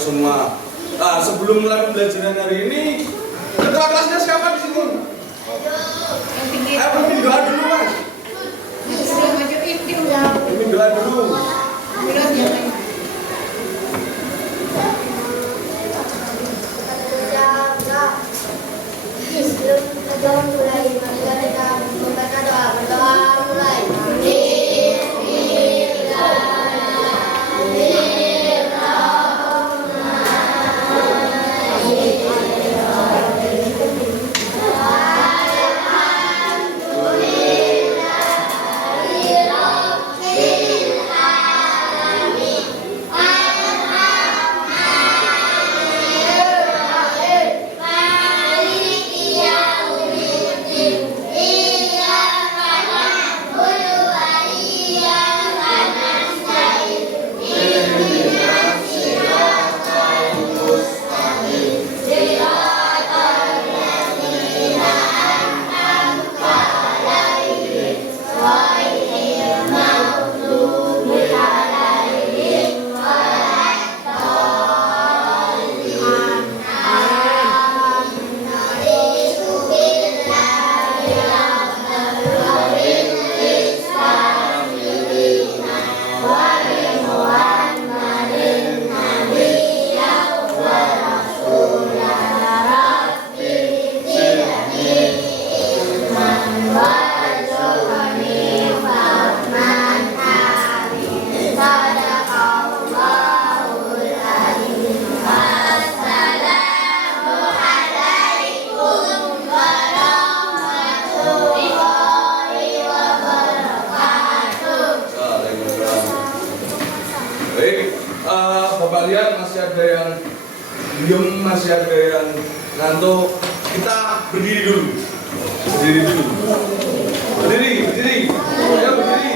semua. Nah, sebelum mulai pembelajaran hari ini, ketua kelasnya siapa di sini? Ayo pimpin doa dulu, Mas. Pimpin doa dulu. Sebelum mulai kita membaca doa, berdoa mulai. Bapak lihat masih ada yang diem, masih ada yang ngantuk. Kita berdiri dulu. Berdiri dulu. Berdiri, berdiri. Ayo berdiri.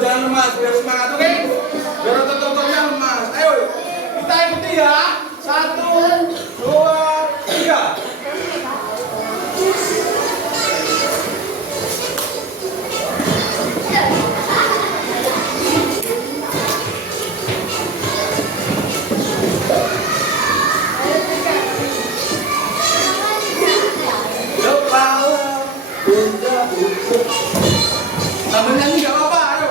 Jangan lemas, biar semangat, oke? Biar otot-ototnya lemas. Ayo, kita ikuti ya. 1, 2, 3. Sambil nyanyi gak apa-apa, ayo.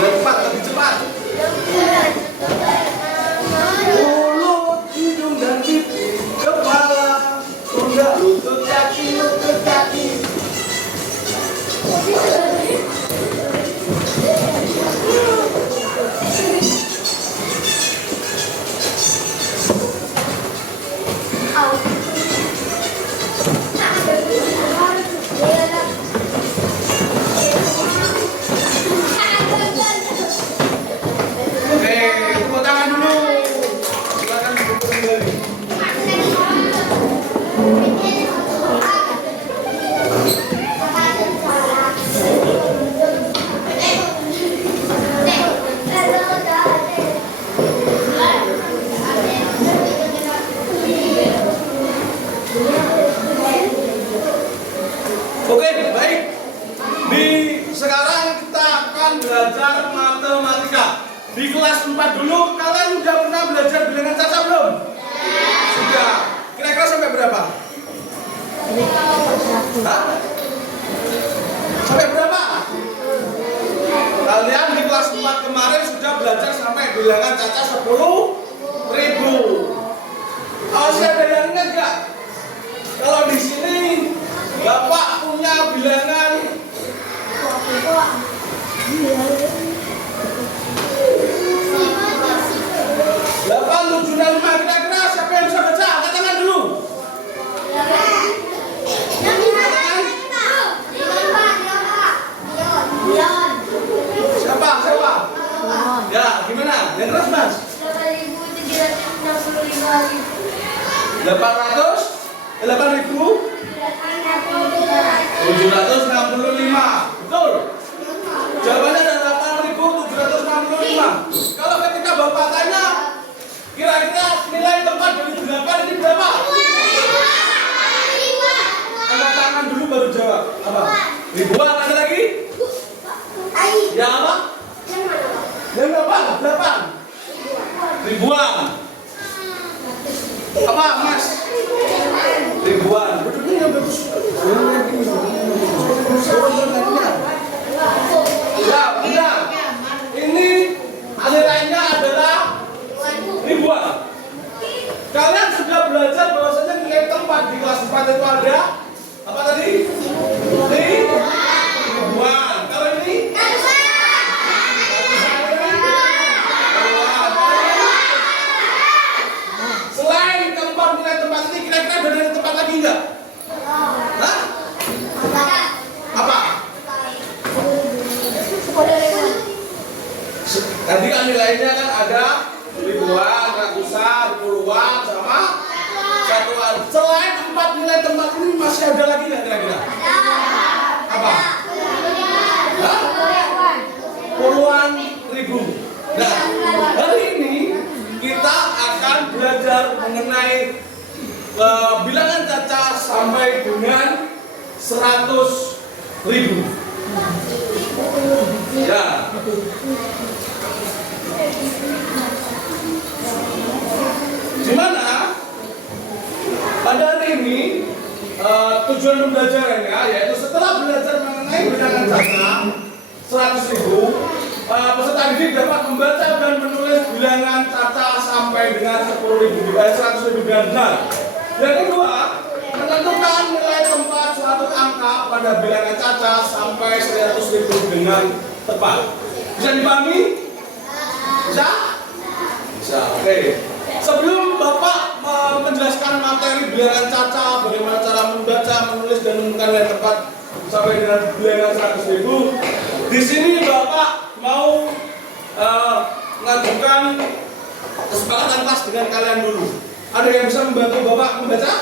Cepat, lebih cepat. Mulut, hidung dan pipi, kepala, pundak, lutut, kaki, lutut, kaki. Betul? Jawabannya adalah 8.765. Kalau ketika Bapak tanya, kira-kira nilai tempat dari 8 ini berapa? Angkat tangan dulu baru jawab. Apa? Ribuan, ada lagi? Ya apa? Yang berapa? 8 ribuan. Apa Mas? Ribuan. Beduknya yang bagus. Ya, benar. Ini alirannya adalah ribuan. Kalian sudah belajar bahwasanya nilai tempat di kelas 4 itu ada apa tadi? Ribuan. Kalau ini? Selain keempat nilai tempat ini, kira-kira ada dari tempat lagi enggak? Hah? Apa? Tadi kan nilainya kan ada ribuan, ratusan, puluhan, sama satuan. Selain 4 nilai tempat ini masih ada lagi nggak kira-kira? Apa? Hah? Puluhan ribu. Nah, hari ini kita akan belajar mengenai bilangan caca sampai dengan 100.000. Ya. Dimana pada hari ini tujuan pembelajarannya yaitu setelah belajar mengenai bilangan caca 100.000, peserta didik dapat membaca dan menulis bilangan caca sampai dengan 100.000 dengan benar. Yang kedua, menentukan nilai tempat suatu angka pada bilangan caca sampai 100.000 dengan tepat. Bisa dipahami? Bisa? Bisa. Oke. Sebelum Bapak menjelaskan materi bilangan caca, bagaimana cara membaca, menulis dan menemukan nilai tempat sampai dengan bilangan 100.000, di sini Bapak mau mengajukan kesepakatan kelas dengan kalian dulu. Ada yang bisa membantu Bapak membaca?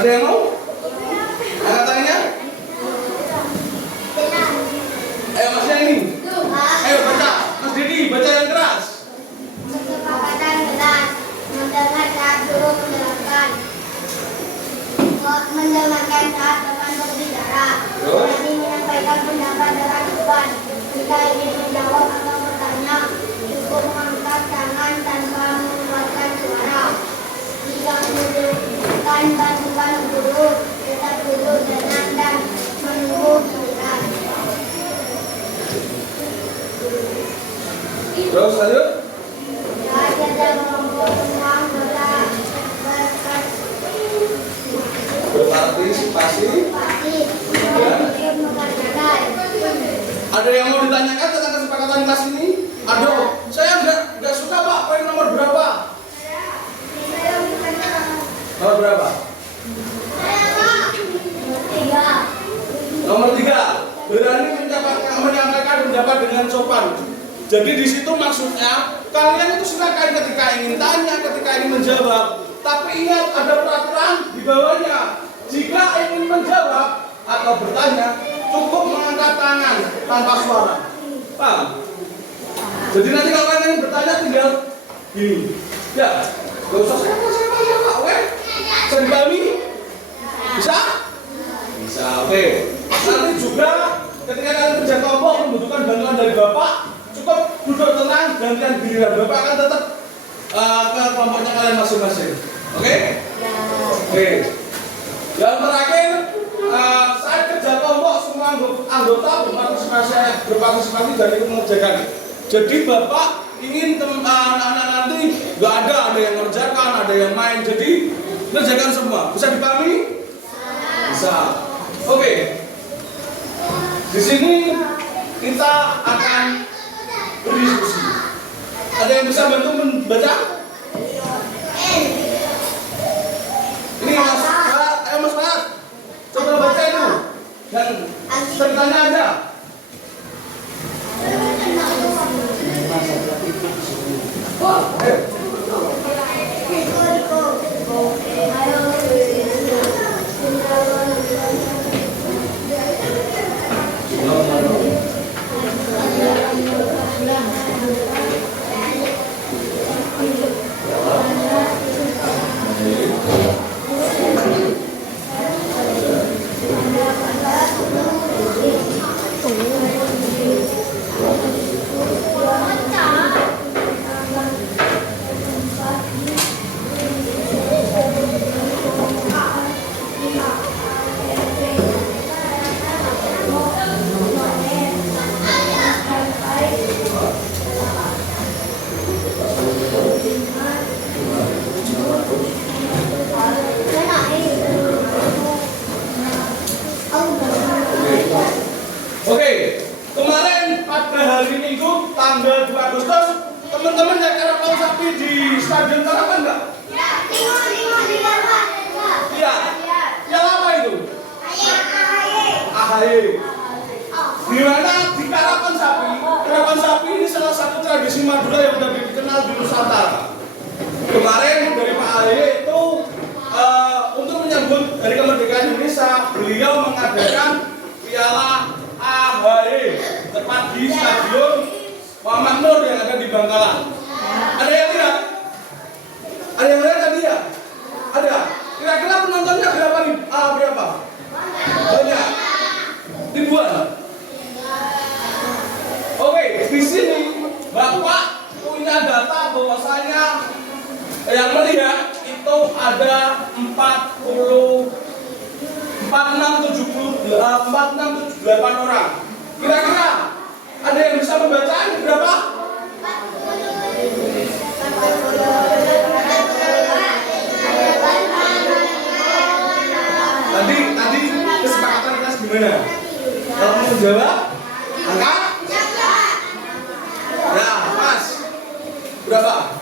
Ada yang mau? Angkat tangannya. Ayo Masnya ini. Ayo baca. Mas Didi, baca yang keras. Kesepakatan kelas mendengar saat guru mendengarkan saat teman berbicara, berani menyampaikan pendapat dengan depan. Jika ingin menjawab atau bertanya, cukup mengangkat tangan tanpa mengeluarkan suara. Jika membutuhkan bantuan guru, tetap duduk tenang dan menunggu giliran. Terus lanjut. Belajar dan mengumpul tentang berpartisipasi. Ada yang mau ditanyakan tentang kesepakatan kelas ini? Aduh, saya nggak suka Pak. Poin nomor berapa? Nomor berapa? Nomor 3. Berani menyampaikan pendapat dengan sopan. Jadi di situ maksudnya kalian itu silakan ketika ingin tanya, ketika ingin menjawab. Tapi ingat ada peraturan di bawahnya. Jika ingin menjawab atau bertanya, cukup mengangkat tangan tanpa suara. Paham? Jadi nanti kalau kalian ingin bertanya tinggal gini. Ya, gak usah siapa, weh. Bisa dipahami? Bisa? Bisa, oke. Nanti juga ketika kalian kerja kelompok membutuhkan bantuan dari Bapak, cukup duduk tenang dan kalian giliran. Bapak akan tetap ke kelompoknya kalian masing-masing. Oke? Oke. Yang terakhir, saat kerja kelompok semua anggota berpartisipasi dan ikut mengerjakan. Jadi Bapak ingin anak-anak nanti nggak ada yang mengerjakan, ada yang main. Jadi mengerjakan semua. Bisa dipahami? Bisa. Oke. Di sini kita akan berdiskusi. Ada yang bisa bantu membaca? Ini Mas Farad, ayo Mas Farad, coba baca itu dan ceritanya aja. Madura yang sudah dikenal di Nusantara. Kemarin dari Pak AHY itu untuk menyambut Hari Kemerdekaan Indonesia, beliau mengadakan Piala AHY tepat di Stadion Muhammad Nur yang ada di Bangkalan. Ada yang lihat? Ada yang lihat tadi ya? Ada. Kira-kira penontonnya berapa? Banyak. Ribuan. Oke, di sini Bapak punya data bahwasanya yang melihat itu ada 4678 orang. Kira-kira ada yang bisa membacanya berapa? Tadi kesepakatan kelas gimana? Kalau mau jawab, angkat. Ya, Mas. Berapa?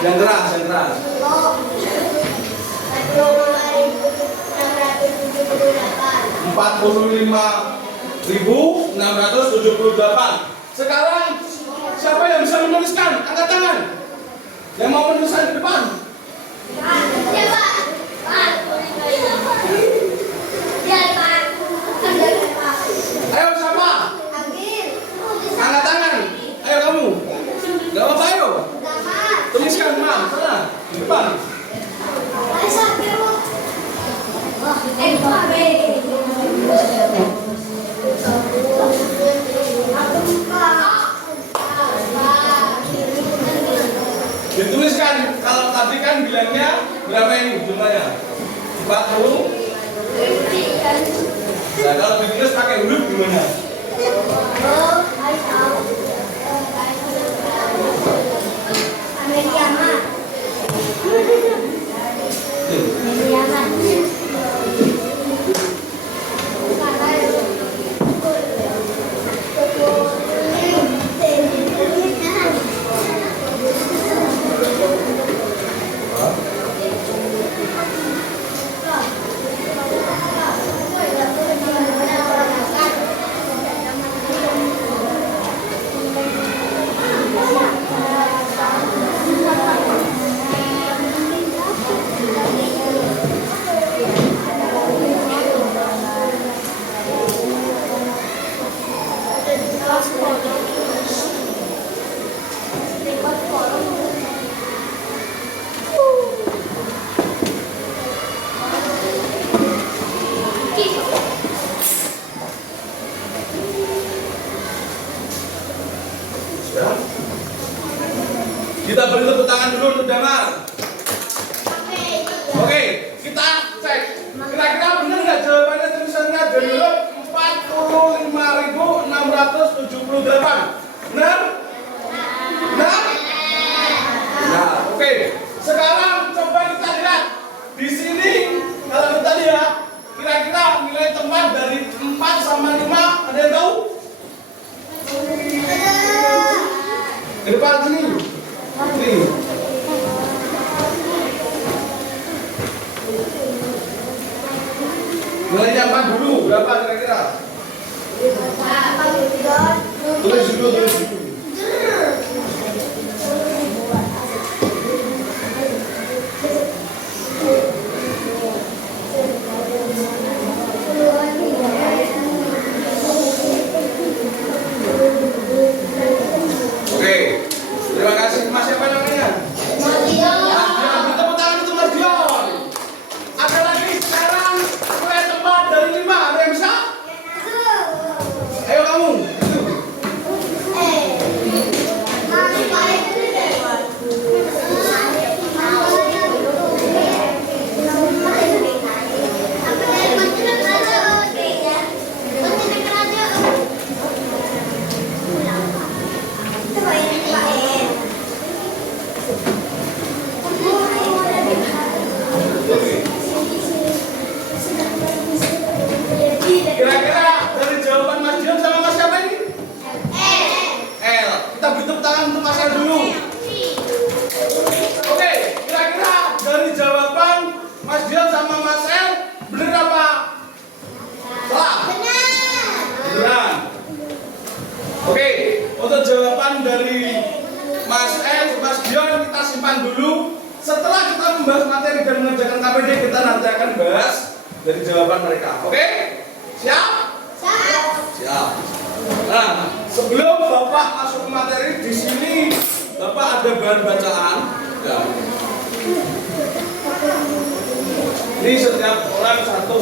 Yang keras. 45.678. Sekarang siapa yang bisa menuliskan? Angkat tangan. Yang mau menuliskan di depan. Ayo siapa? Angkat tangan. Ayo kamu. Gak apa-apa ayo. Tuliskan Mam, sana di depan. Dituliskan, kalau tadi kan bilangnya berapa ini jumlahnya? 40. Nah, kalau ditulis pakai huruf gimana? Kita beri tepuk tangan dulu untuk Damar. Oke, kita cek. Kira-kira benar nggak jawabannya tulisannya dari 45.678? Benar? Benar? Nah, oke. Sekarang coba kita lihat di sini. Kalau kita lihat, kira-kira nilai teman dari 4 sama 5 ada yang tahu? Ke depan sini. Nih. Nilainya 4 dulu, berapa kira-kira? Tulis dulu. Oke, terima kasih. Mas siapa namanya? Mardion. Tepuk tangan untuk Mardion. Ada lagi sekarang nilai tempat dari 5, ada yang bisa? Ayo kamu. setelah kita membahas materi dan mengerjakan KPD, kita nanti akan bahas dari jawaban mereka. Oke? Siap? Siap. Siap. Nah, sebelum Bapak masuk ke materi, di sini Bapak ada bahan bacaan. Ya. Ini setiap orang satu.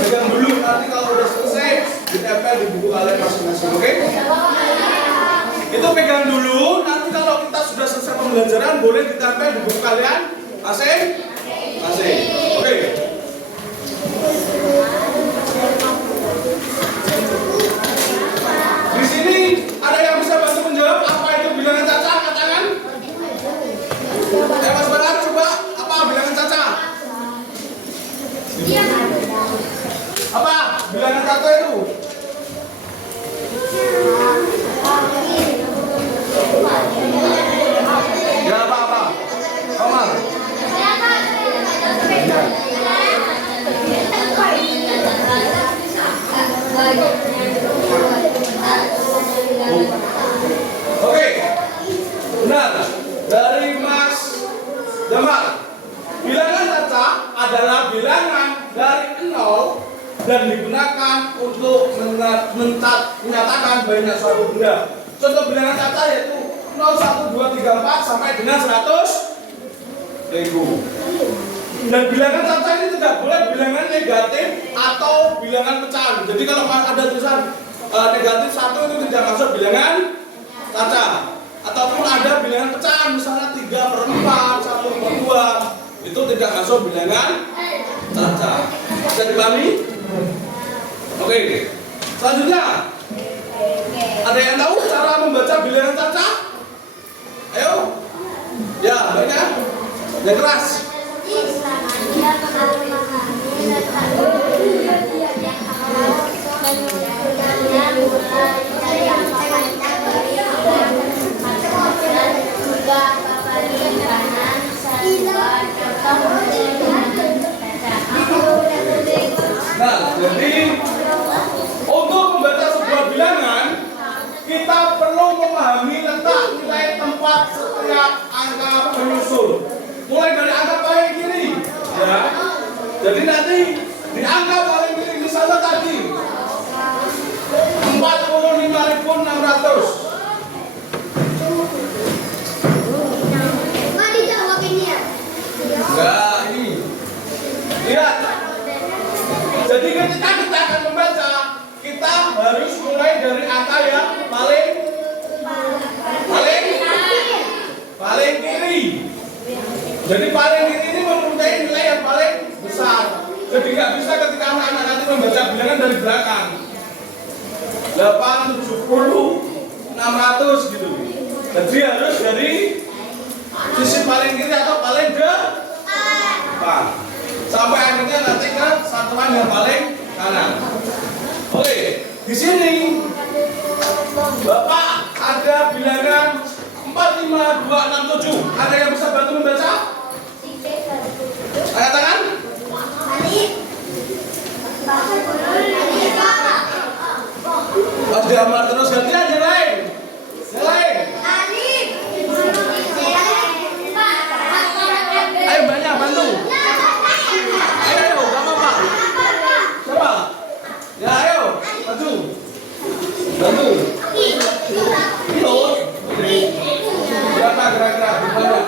Pegang dulu, nanti kalau udah selesai ditempel di buku kalian masing-masing, oke? Itu pegang dulu, nanti kalau kita sudah selesai pembelajaran boleh ditempel di buku kalian masing-masing, oke? Di sini ada yang bisa bantu menjawab apa itu bilangan caca? Angkat tangan. Mas Balar, coba apa bilangan caca? Apa bilangan caca itu? Ya apa? Omar. Oke. Benar. Dari Mas Jamal. Bilangan caca adalah bilangan dari 0 dan digunakan untuk menyatakan banyak suatu benda. Contoh bilangan caca yaitu 0, 1, 2, 3, 4 sampai dengan 100.000. Dan bilangan caca ini tidak boleh bilangan negatif atau bilangan pecahan. Jadi kalau ada tulisan negatif 1 itu tidak masuk bilangan caca. Ataupun ada bilangan pecahan misalnya 3/4, 1/2, itu tidak masuk bilangan caca. Bisa dipahami? Oke. Selanjutnya, ada yang tahu cara membaca bilangan caca? Ayo. Ya, banyak. Yang keras. Nah, jadi untuk membaca sebuah bilangan kita perlu memahami letak nilai tempat setiap angka penyusul. Mulai dari angka paling kiri, ya. Jadi nanti di angka paling kiri misalnya tadi 45.600. Enggak, ini. Lihat. Jadi ketika kita akan membaca, kita harus mulai dari angka yang paling kiri. Jadi paling kiri ini mempunyai nilai yang paling besar. Jadi nggak bisa ketika anak-anak nanti membaca bilangan dari belakang. 8, 70, 600 gitu. Jadi harus dari sisi paling kiri atau paling depan. Sampai akhirnya nanti ke satuan yang paling kanan. Oke, di sini Bapak ada bilangan 45267. Ada yang bisa bantu membaca? Angkat tangan. Mas diambil terus gantian yang lain. Yang lain. Ayo banyak bantu. Ayo, gak apa-apa. Siapa? Ya ayo, maju. Bantu. Ikut. Berapa kira-kira? Banyak.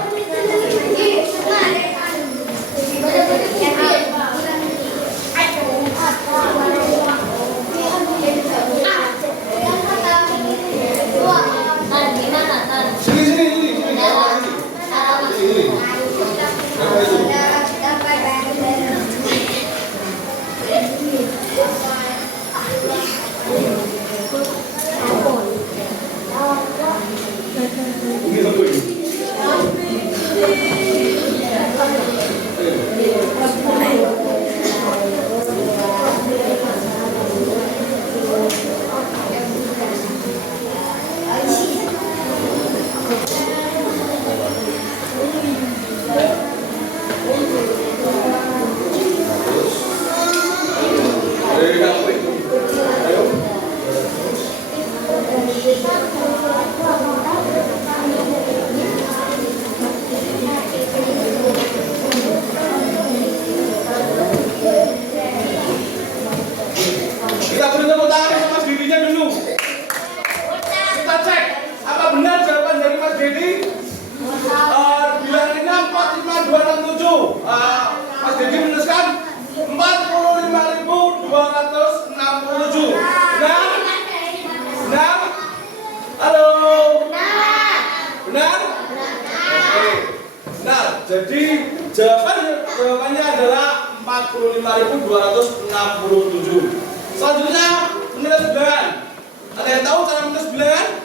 35.267. Selanjutnya menulis bilangan. Ada yang tahu cara menulis bilangan?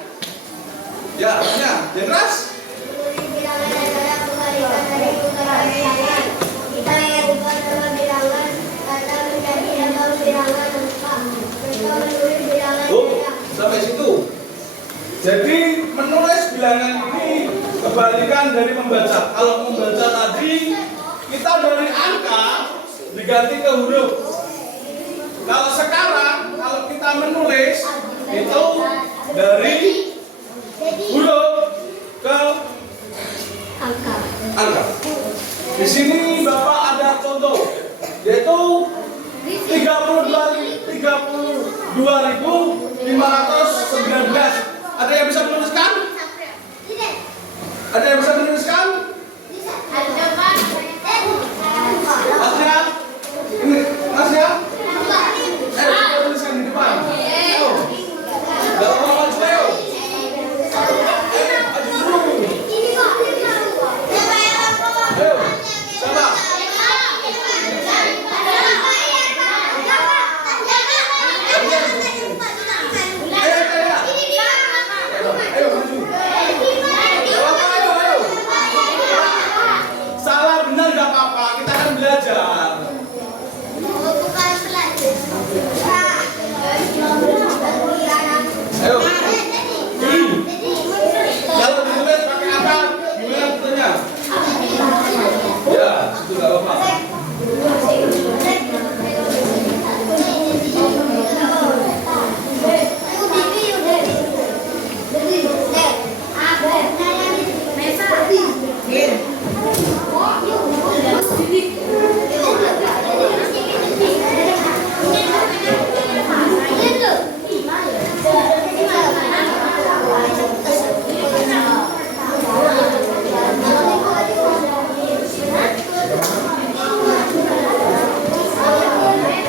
Ya, artinya yang keras. Bilangan adalah kebalikan dari putaran bilangan. Kita yang ubah dalam bilangan kata menjadi dalam bilangan lengkap. Kita menulis bilangan. Sampai situ. Jadi menulis bilangan ini kebalikan dari membaca. Kalau membaca tadi kita dari angka diganti ke huruf. Kalau sekarang kalau kita menulis itu dari huruf ke angka. Di sini Bapak ada contoh yaitu 32.519. Ada yang bisa menuliskan? Ada yang bisa menuliskan? Masnya? Ini Masnya? Kita tuliskan di depan. Ayo. Gak apa-apa maju ayo. Maju dulu. Ayo. Siapa? Ayo maju. Ayo. Salah benar gak apa-apa. Kita akan belajar. Ayo. Kalau ditulis pakai apa? Gimana bentuknya? Ya, itu gak apa-apa.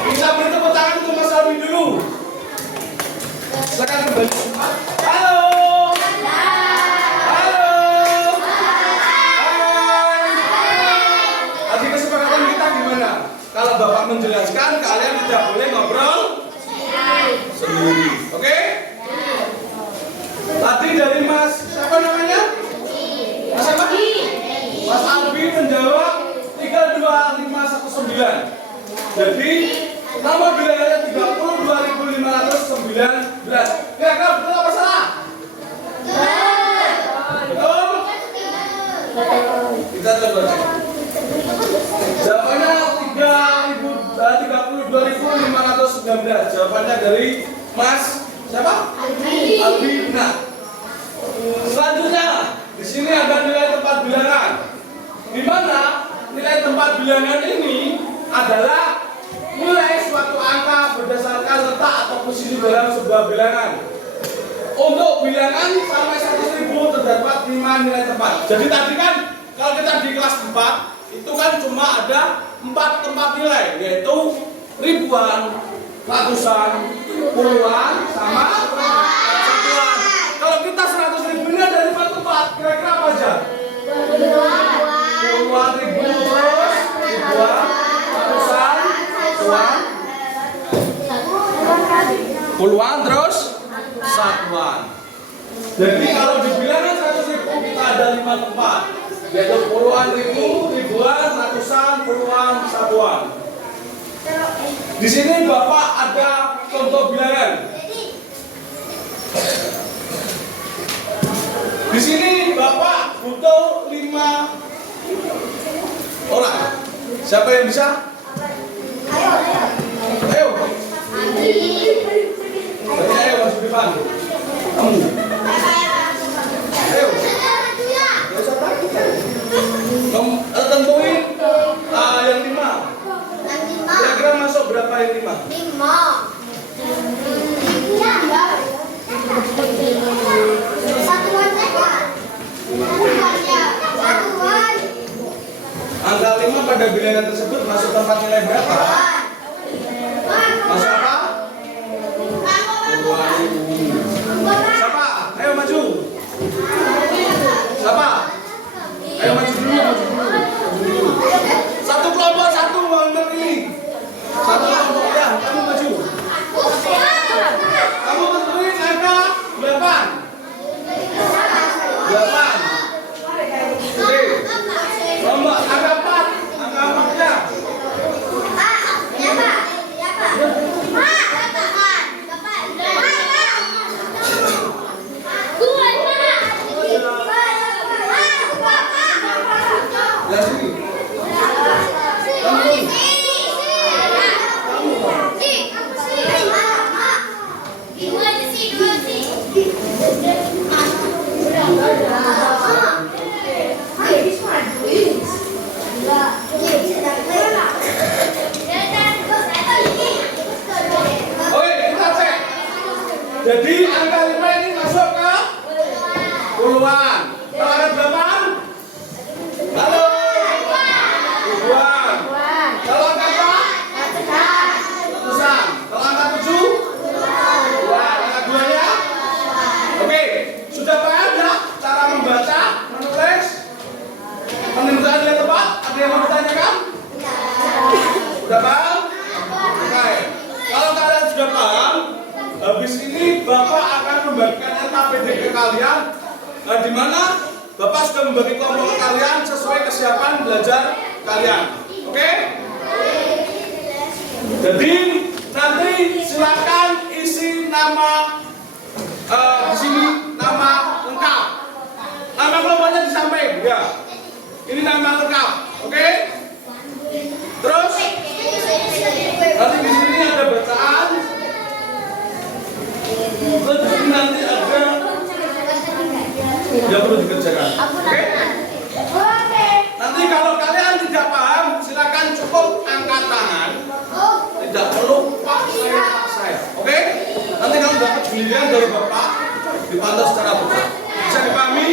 Kita beri tepuk tangan untuk Mas Alwi dulu. Silakan kembali. Halo. Halo. Tadi kesepakatan kita gimana? Kalau Bapak menjelaskan, kalian tidak boleh ngobrol sendiri. Oke? Tadi dari Mas, siapa namanya? Mas siapa? Mas Albi menjawab 32519. Jadi nama bilangannya 32.519. Kira-kira betul apa salah? Betul? Kita coba cek. Jawabannya 32.519. Jawabannya dari Mas siapa? Albi. Nah, selanjutnya di sini ada nilai tempat bilangan. Di mana nilai tempat bilangan ini adalah nilai suatu angka berdasarkan letak atau posisi dalam sebuah bilangan. Untuk bilangan sampai 100.000 terdapat 5 nilai tempat. Jadi tadi kan kalau kita di kelas 4 itu kan cuma ada 4 tempat nilai, yaitu ribuan, ratusan, puluhan, sama satuan. Kalau kita 100.000 ini ada 5 tempat, kira-kira apa aja? Puluhan ribu terus, ribuan, ratusan, satuan, puluhan terus satuan. Jadi kalau di bilangan 100.000 kita ada 5 tempat, yaitu puluhan ribu, ribuan, ratusan, puluhan, satuan. Di sini Bapak ada contoh bilangan. Di sini Bapak butuh 5 orang. Siapa yang bisa? Ayo. Ayo masuk depan. Kamu. Ayo. Kamu tentuin yang 5. Kira-kira masuk berapa yang 5? 5. Satuan saja. Satuan. Angka 5 pada bilangan tersebut masuk tempat nilai berapa? Masuk apa? Siapa? Ayo maju. Siapa? Ayo maju dulu. Satu kelompok satu mau memilih. puluhan. Kalau angka 8? Halo? Ribuan. Kalau angka 4? Ratusan. Kalau angka 7? Angka 2-nya? Oke, sudah paham ya cara membaca, menulis, penentuan yang tepat? Ada yang mau ditanyakan? Sudah paham? Oke. Kalau kalian sudah paham, habis ini Bapak akan membagikan RKPD ke kalian, di mana Bapak sudah membagi kelompok kalian sesuai kesiapan belajar kalian. Oke? Jadi nanti silakan isi nama di sini nama lengkap. Nama kelompoknya disampaikan, ya. Ini nama lengkap, oke? Terus nanti di sini ada bacaan. Terus di sini nanti ada yang perlu dikerjakan, oke? Nanti kalau kalian tidak paham, silakan cukup angkat tangan. Tidak perlu pak saya, oke? Nanti kamu dapat giliran dari Bapak dipantau secara betul. Bisa dipahami?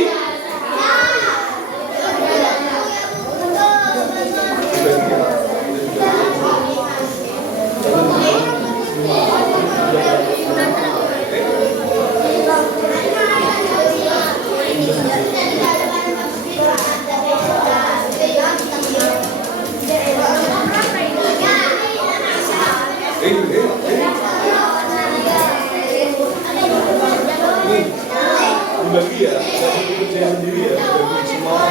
Bagi ya, saya sendiri ya, bagi semua.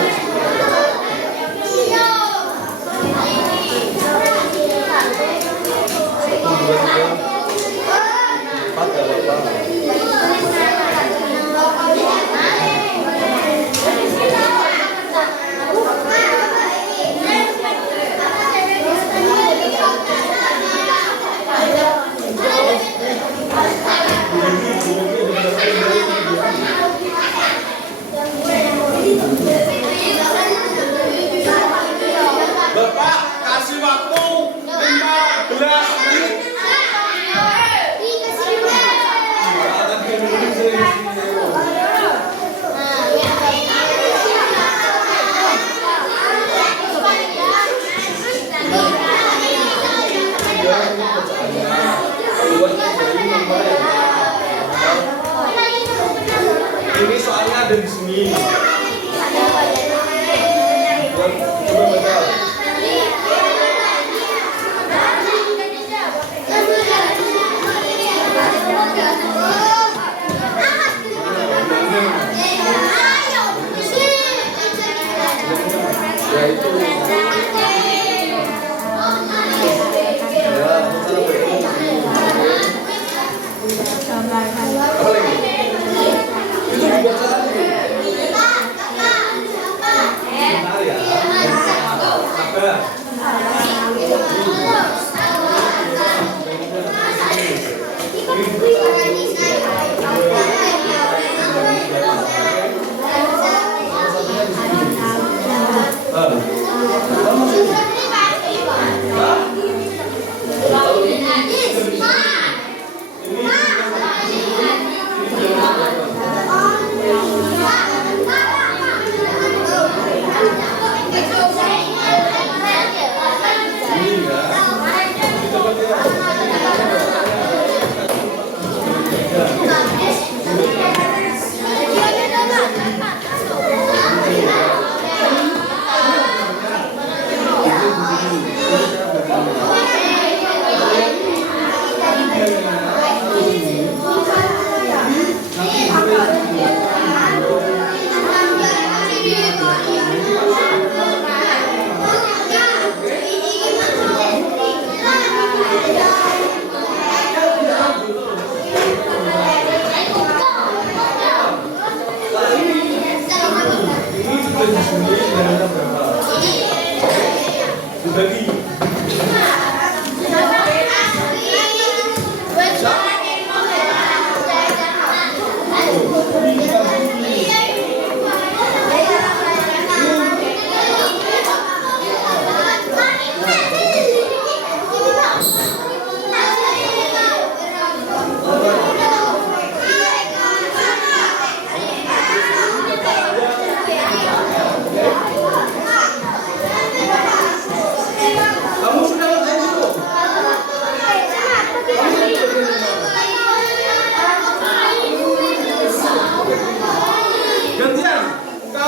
Bapak kasih waktu 15 menit. Ini soalnya ada di sini. Coba baca. Ya itu. Apa lagi? Itu dibaca lagi. Benar ya. Sabar.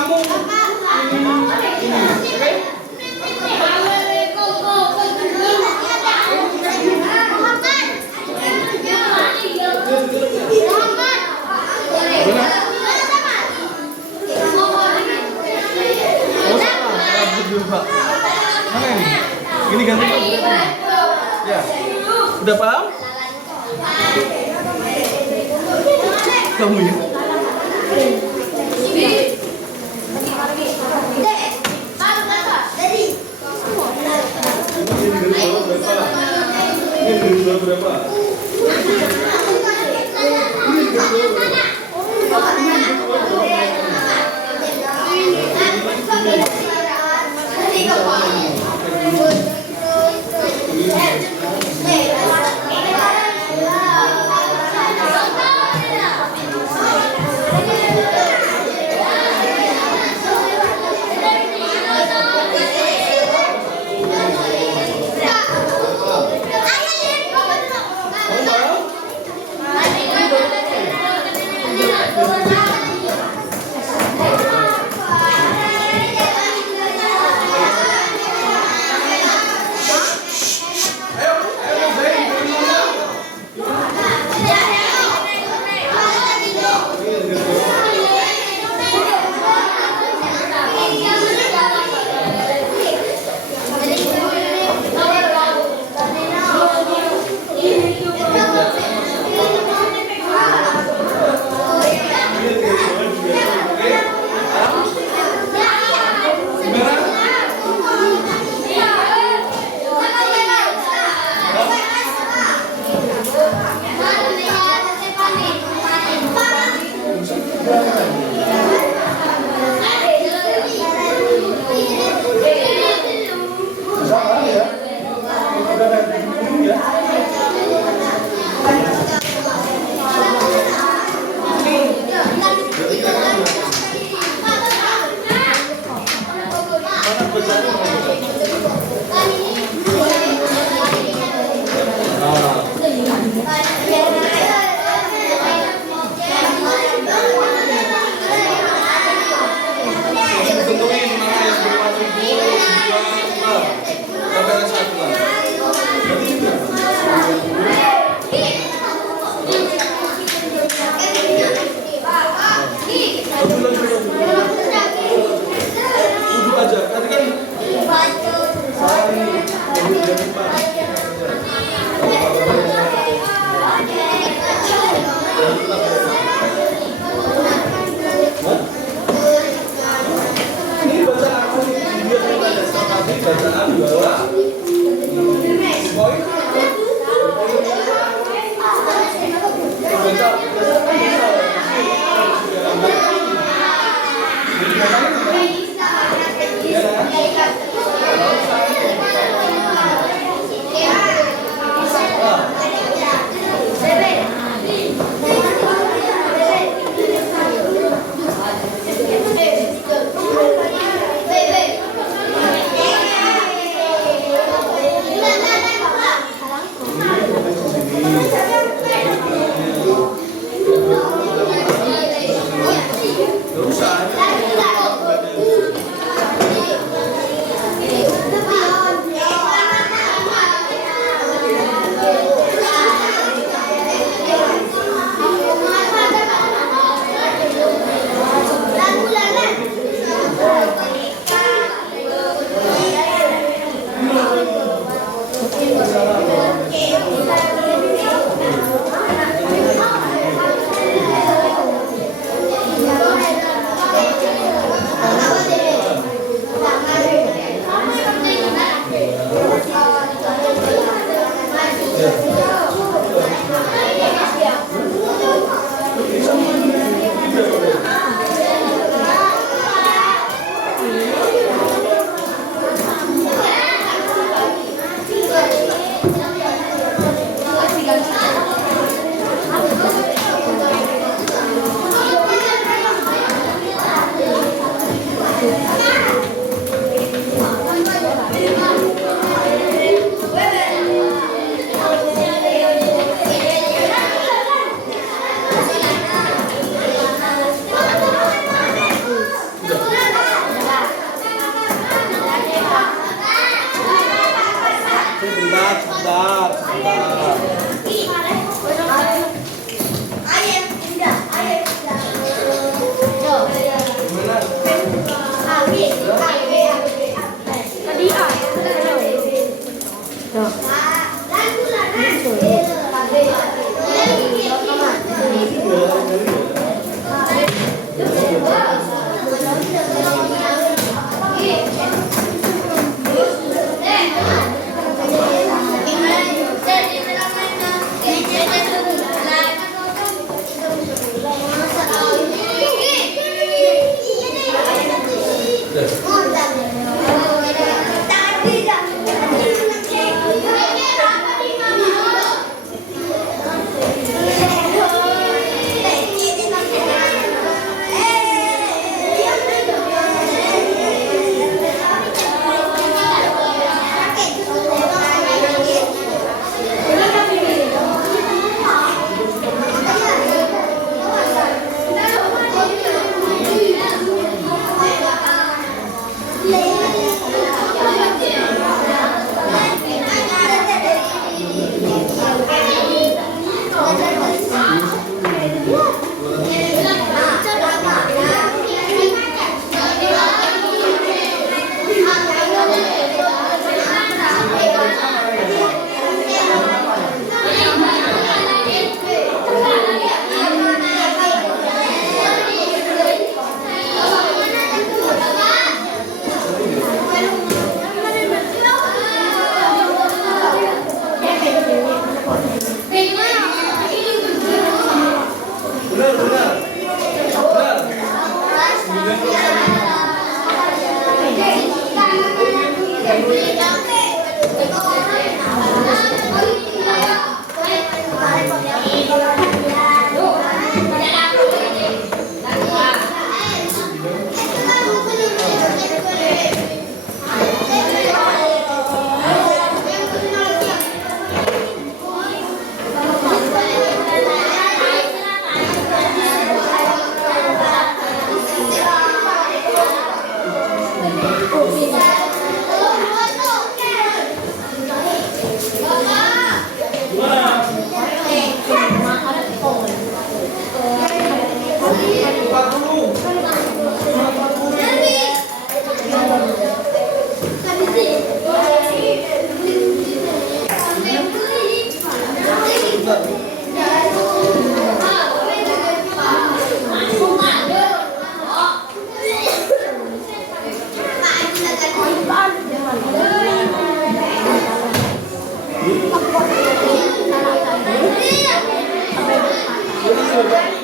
kamu ini, oke? Mana ini? Ini ganti Pak. Ya. Udah paham? Kamu ya? Ini berapa?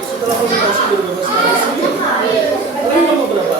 Setelah konsultasi 12 kali, lalu nomor berapa?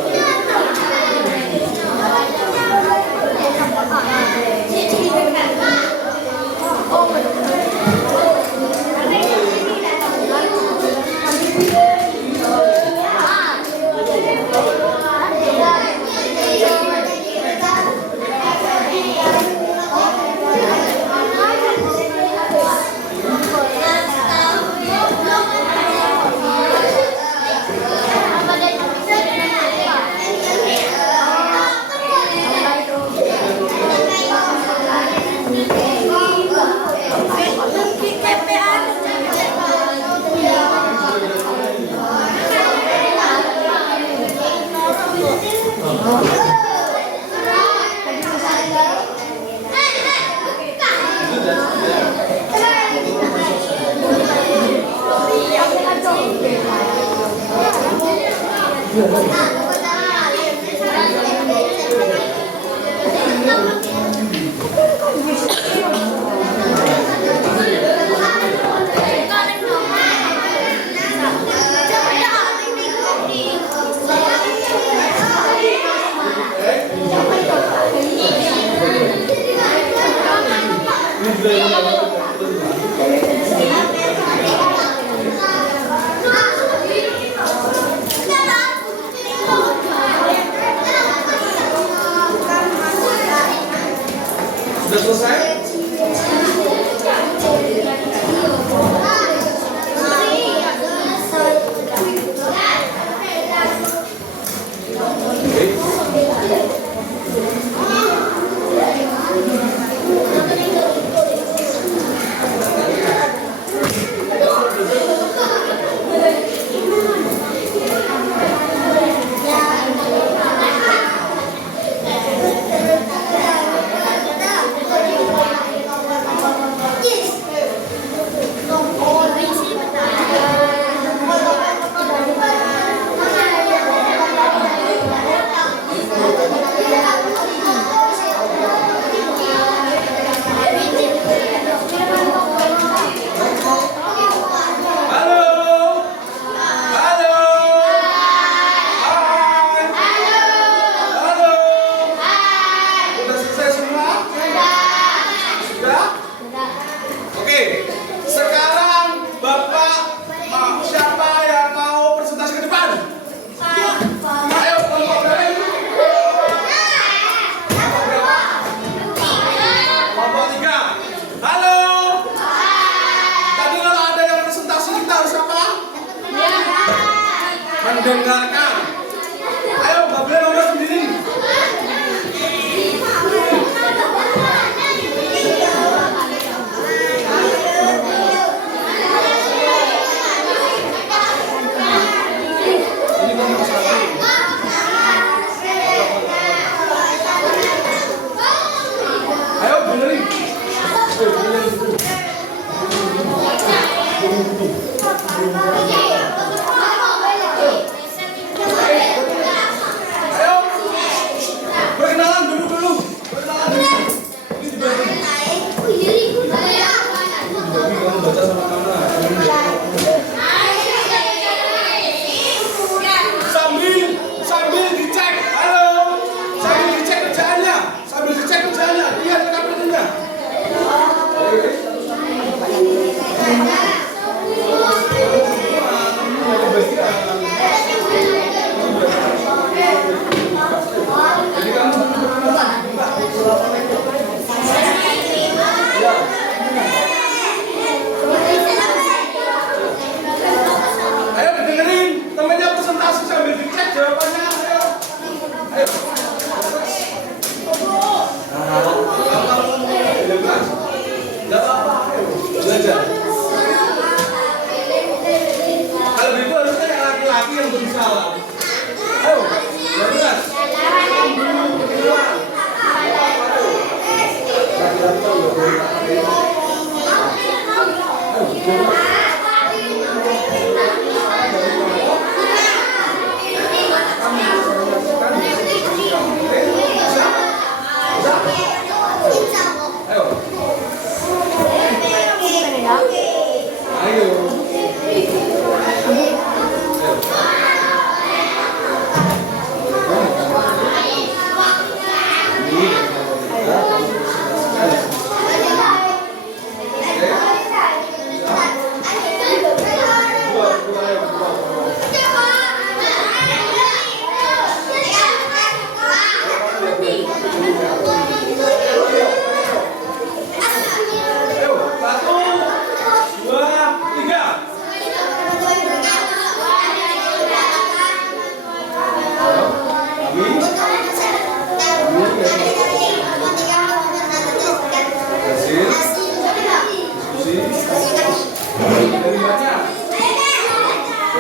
Sudah selesai? Mendengarkan. Ayo, nggak boleh ngomong sendiri. Ini kan satu. Ayo, benerin. Waalaikumsalam. Ayo, jelas.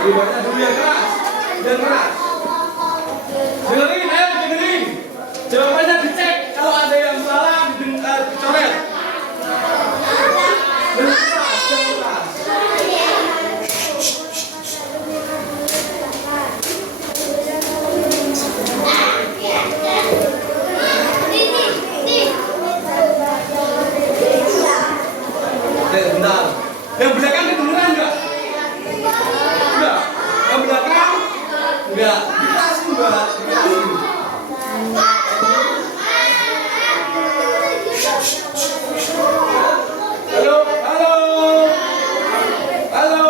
Dari dulu yang keras, dan keras. Dengerin, ayo dengerin. Jawabannya dicek. Kalau ada yang salah, dicoret. Dan keras, dan keras. Bentar. Yang belakang kedengeran nggak? Enggak. Yang belakang? Enggak. Dikasih mbak. Dikasih. Halo, halo, halo.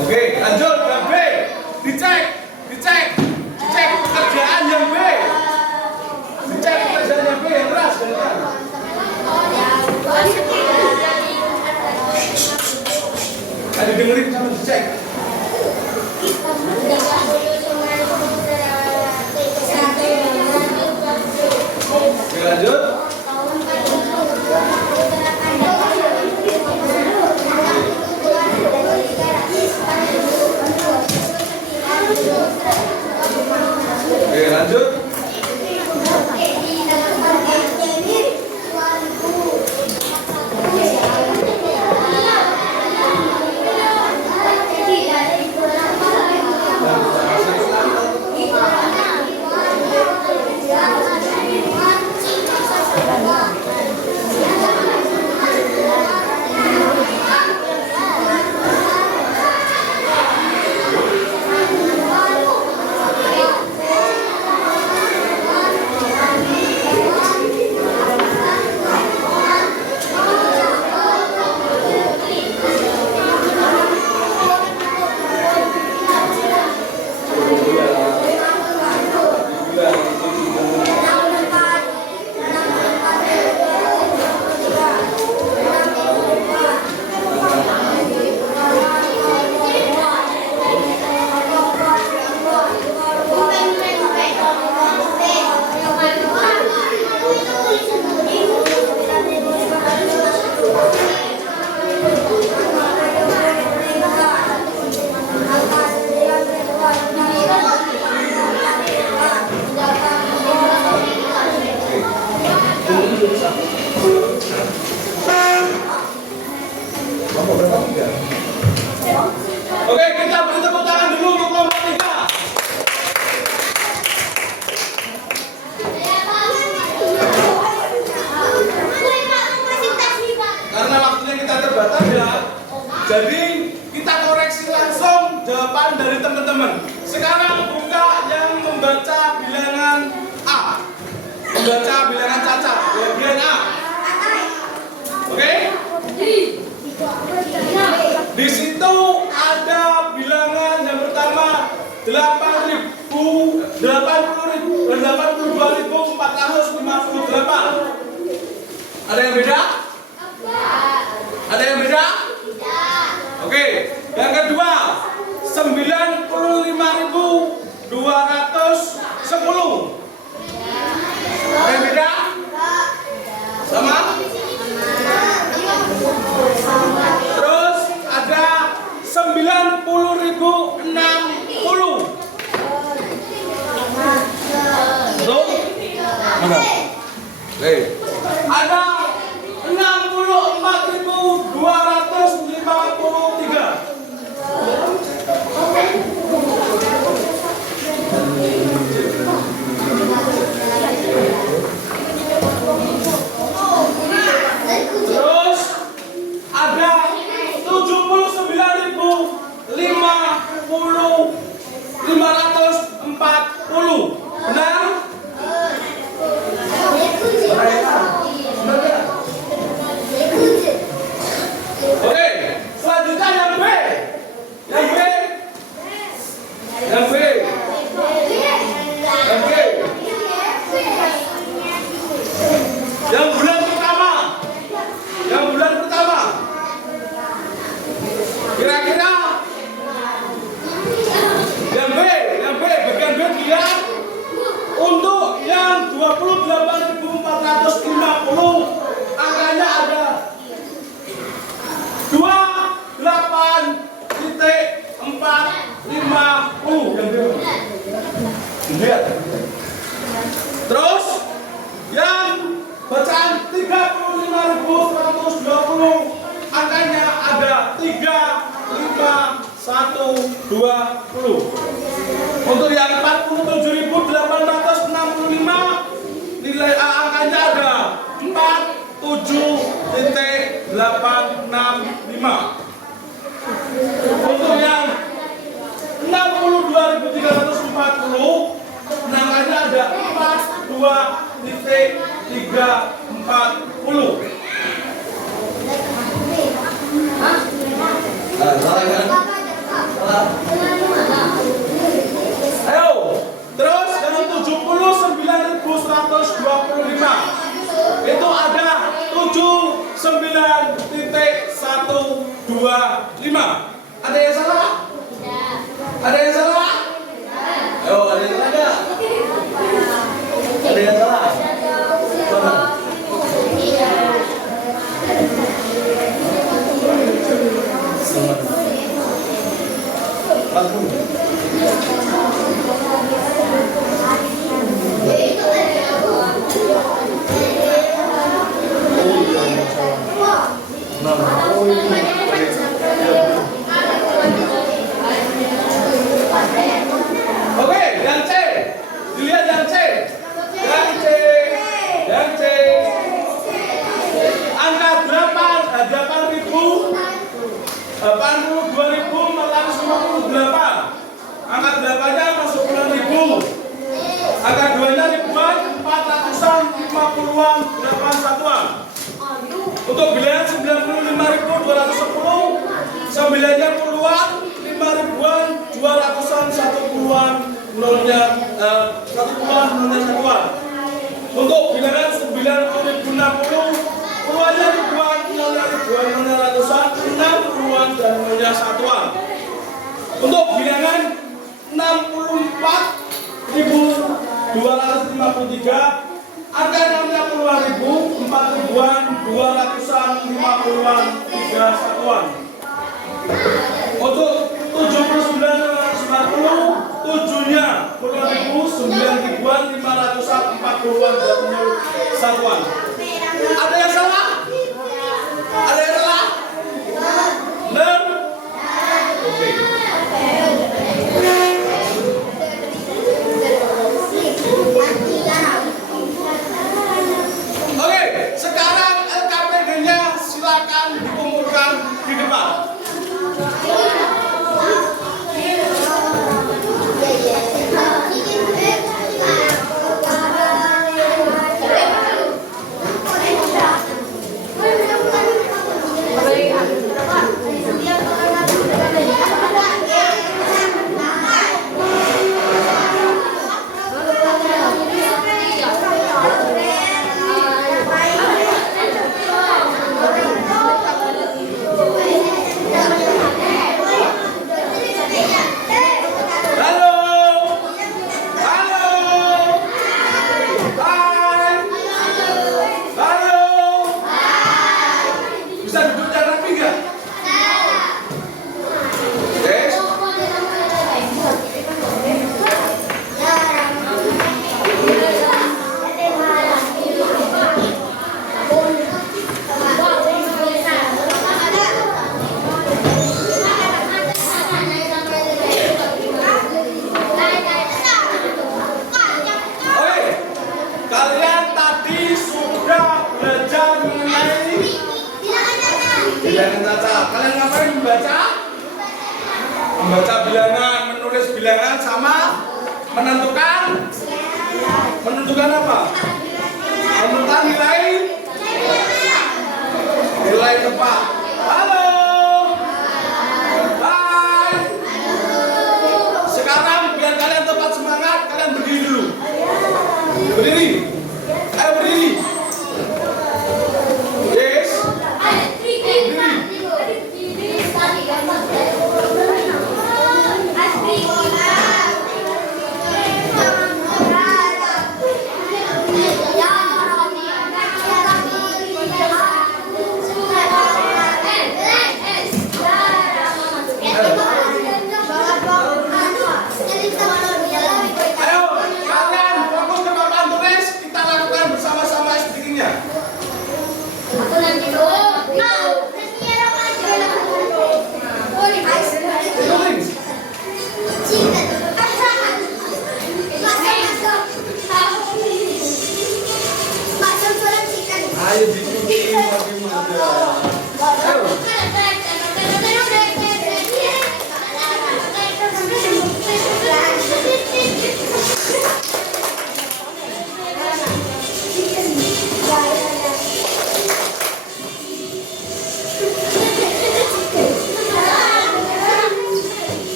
Oke, lanjut ke B. Dicek pekerjaan yang B. Dicek pekerjaan yang B yang keras dan keras. Ada dengerin sama dicek. Oke, lanjut. Oke, lanjut. Oke, kita beri tepuk tangan dulu untuk kelompok 3. Karena waktunya kita terbatas ya, jadi kita koreksi langsung jawaban dari teman-teman. Sekarang buka yang membaca bilangan A, membaca bilangan Caca, bagian A. Oke? Di situ ada bilangan yang pertama 82.458. Ada yang beda? Ada yang beda? Tidak. Oke. 120. Untuk yang 47.865 nilai angkanya ada 47,865. Untuk yang 62.340 nilainya ada 42,340. Ayo, terus yang 79.125 itu ada 79,125. Ada yang salah? Ada yang salah? Ayo, ada yang salah nggak? Ada yang salah? Mana? Oke, yang C. Dilihat yang C. Yang C. Yang C. Angka 82.458. Angka 8-nya masuk 6.000. Angka 2-nya ribuan, 400-an, 50-an, 8 satuan. Untuk bilangan 95.210, 9-nya puluhan, 5.000-an, 200-an, 1 puluhan, nolnya 1 puluhan, nolnya satuan. Untuk bilangan 90.060, puluhannya ribuan, nolnya ribuan, nolnya ratusan, 6 puluhan, dan nolnya satuan. Untuk bilangan 64.253, angka 6-nya puluhan ribu, 4 ribuan, 200-an, 50-an, 3 satuan. Untuk 79.940, 7-nya puluhan ribu, 9 ribuan, 500-an, 40-an, 20 satuan. Ada yang salah? Ada yang salah? Benar? Oke. Oke, sekarang LKPD-nya silakan dikumpulkan di depan. Bilangan caca. Kalian ngapain membaca? Membaca bilangan, menulis bilangan sama menentukan apa? Menentukan nilai tepat. Halo. Hai. Sekarang biar kalian tetap semangat, kalian berdiri dulu. Berdiri. Ayo berdiri. Yes.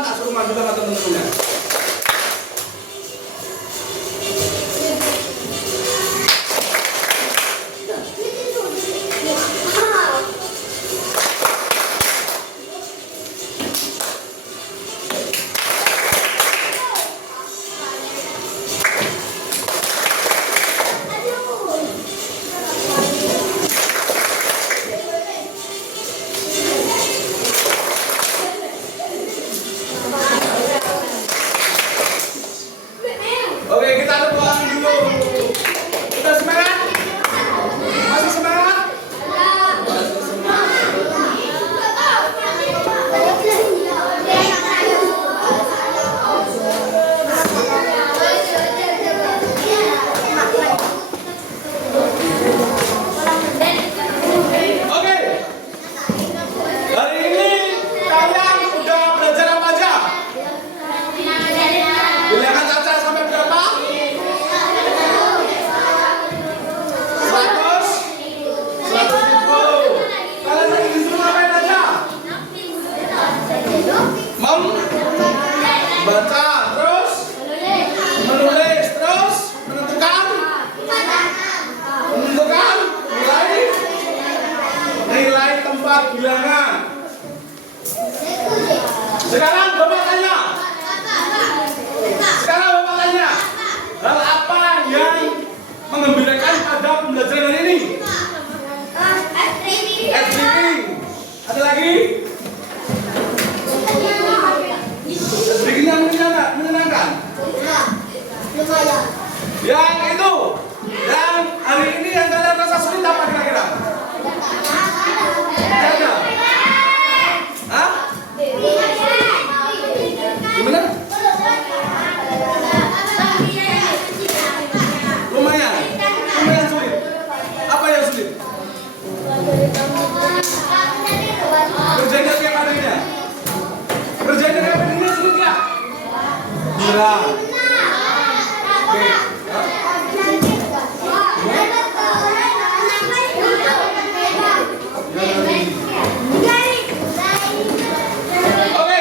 hafalkan, tak suruh maju sama teman-temannya. Oke, kita tepuk tangan dulu. Udah semangat? Masih semangat? Masih semangat. Oke. Hari ini kalian udah belajar apa aja? Bilangan caca sampai berapa? 100.000. Kalian lagi disuruh ngapain aja? Membaca, terus menulis, terus menentukan nilai tempat bilangan. Sekarang Bapak tanya. Hal apa yang mengembirakan pada pembelajaran hari ini? Reading. Ada lagi? Reading yang menyenangkan. Yang itu, yang hari ini yang kalian rasa sulit apa kira-kira? Ada? Hah? Gimana? Lumayan sulit. Apa yang sulit? Kerjanya tiap harinya. Kerjanya tiap harinya sulit nggak? Berat. Oke. Oke.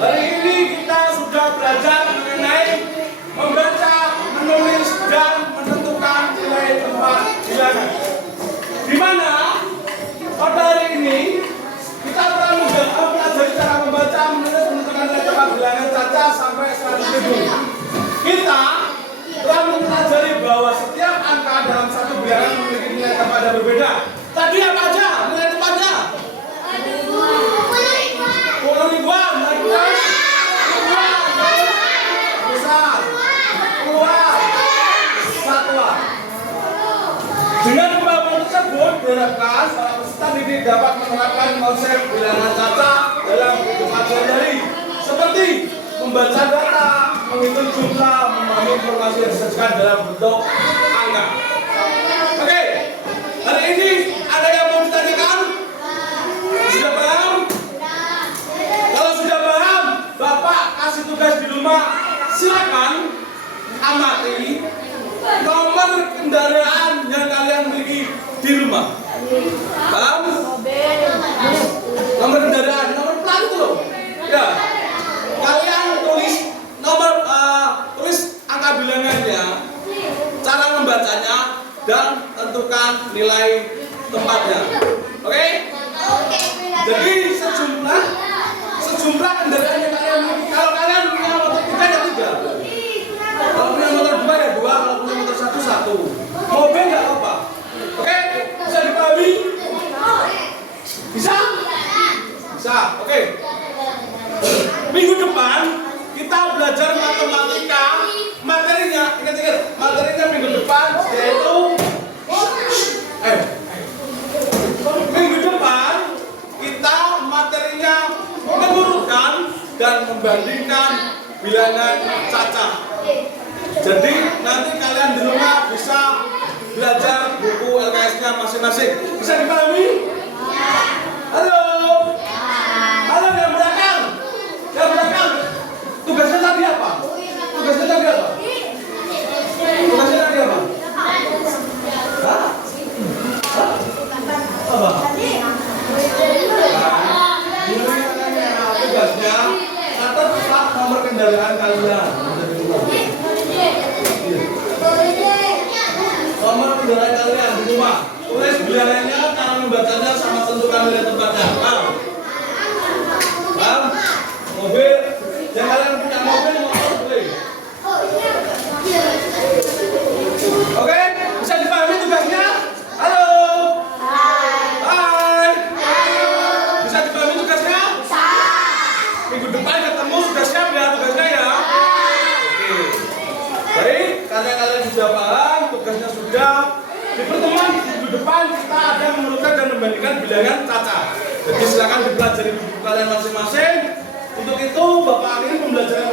Hari ini kita sudah belajar mengenai membaca, menulis, dan menentukan nilai tempat bilangan. Di mana pada hari ini kita telah mempelajari cara membaca, menulis, menentukan nilai tempat bilangan caca sampai 100.000. Kita telah mempelajari bahwa setiap angka dalam satu bilangan memiliki nilai tempat yang berbeda. Tadi apa aja nilai tempatnya? 10 ribuan, naik kelas, besar, keluar, satuan. Dengan pemahaman tersebut diharapkan para peserta didik dapat menerapkan konsep bilangan caca dalam kehidupan sehari-hari, seperti membaca data, menghitung jumlah, memahami informasi yang disajikan dalam bentuk angka. Oke, hari ini ada yang mau ditanyakan? Sudah paham? Kalau sudah paham, Bapak kasih tugas di rumah, silakan amati nomor kendaraan yang kalian miliki di rumah. Paham? Nomor kendaraan, nomor plat itu loh. Ya. Kalian tulis nomor, tulis angka bilangannya, cara membacanya, dan tentukan nilai tempatnya. Oke? Jadi sejumlah kendaraan yang kalian miliki. Kalau kalian punya motor 3 ya 3. Kalau punya motor 2 ya 2. Kalau punya motor 1 1. Mobil nggak apa-apa. Oke? Bisa dipahami? Bisa? Bisa. Oke. Minggu depan kita belajar matematika. Materinya, ingat-ingat, materinya minggu depan yaitu minggu depan kita materinya mengurutkan dan membandingkan bilangan caca. Jadi nanti kalian di rumah bisa belajar buku LKS-nya masing-masing. Bisa dipahami? Halo? Halo yang belakang? Yang belakang? Tugasnya tadi apa? Tugasnya tadi apa? Tugasnya tadi apa? Hah? Apa? Tugasnya 1 karena kalian sudah paham, tugasnya sudah. Di pertemuan minggu depan kita ada menurunkan dan membandingkan bilangan caca. Jadi silakan dipelajari buku kalian masing-masing. Untuk itu Bapak akhiri pembelajaran